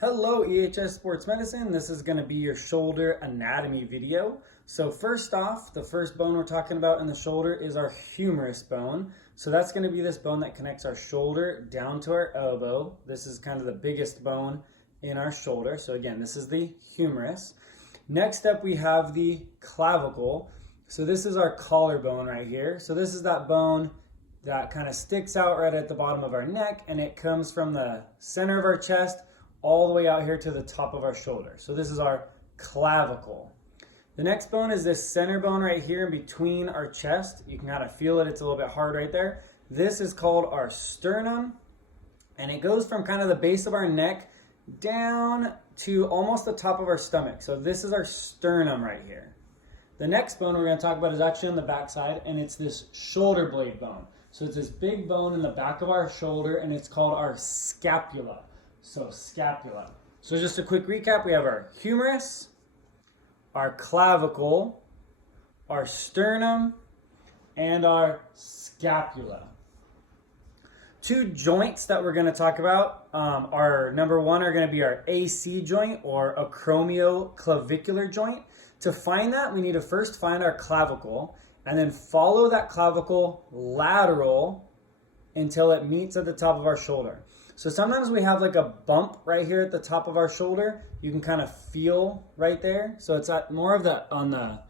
Hello EHS Sports Medicine. This is going to be your shoulder anatomy video. So first off, the first bone we're talking about in the shoulder is our humerus bone. So that's going to be this bone that connects our shoulder down to our elbow. This is kind of the biggest bone in our shoulder. So again, this is the humerus. Next up we have the clavicle. So this is our collarbone right here. So this is that bone that kind of sticks out right at the bottom of our neck, and it comes from the center of our chest all the way out here to the top of our shoulder. So this is our clavicle. The next bone is this center bone right here in between our chest. You can kind of feel it. It's a little bit hard right there. This is called our sternum, and it goes from kind of the base of our neck down to almost the top of our stomach. So this is our sternum right here. The next bone we're going to talk about is actually on the back side, and it's this shoulder blade bone. So it's this big bone in the back of our shoulder, and it's called our scapula. So scapula. So just a quick recap, we have our humerus, our clavicle, our sternum, and our scapula. Two joints that we're going to talk about are number one are going to be our AC joint or acromioclavicular joint. To find that, we need to first find our clavicle and then follow that clavicle lateral until it meets at the top of our shoulder. So sometimes we have like a bump right here at the top of our shoulder. You can kind of feel right there. So it's at more of the on the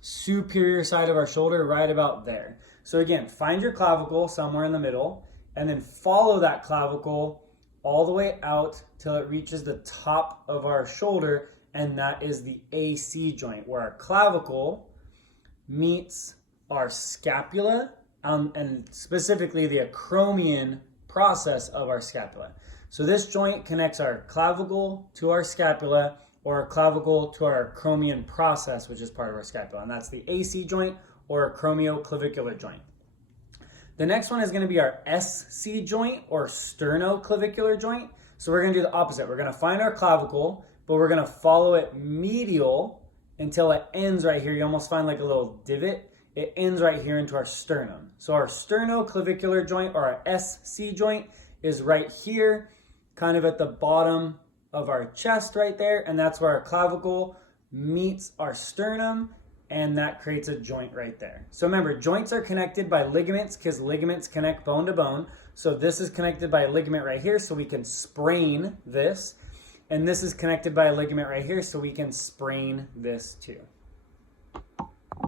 superior side of our shoulder, right about there. So again, find your clavicle somewhere in the middle and then follow that clavicle all the way out till it reaches the top of our shoulder, and that is the AC joint, where our clavicle meets our scapula and specifically the acromion process of our scapula. So this joint connects our clavicle to our scapula, or our clavicle to our acromion process, which is part of our scapula, and that's the AC joint or acromioclavicular joint. The next one is going to be our SC joint or sternoclavicular joint. So we're going to do the opposite. We're going to find our clavicle, but we're going to follow it medial until it ends right here. You almost find like a little divot. It ends right here into our sternum. So our sternoclavicular joint or our SC joint is right here, kind of at the bottom of our chest right there. And that's where our clavicle meets our sternum, and that creates a joint right there. So remember, joints are connected by ligaments because ligaments connect bone to bone. So this is connected by a ligament right here, so we can sprain this. And this is connected by a ligament right here, so we can sprain this too.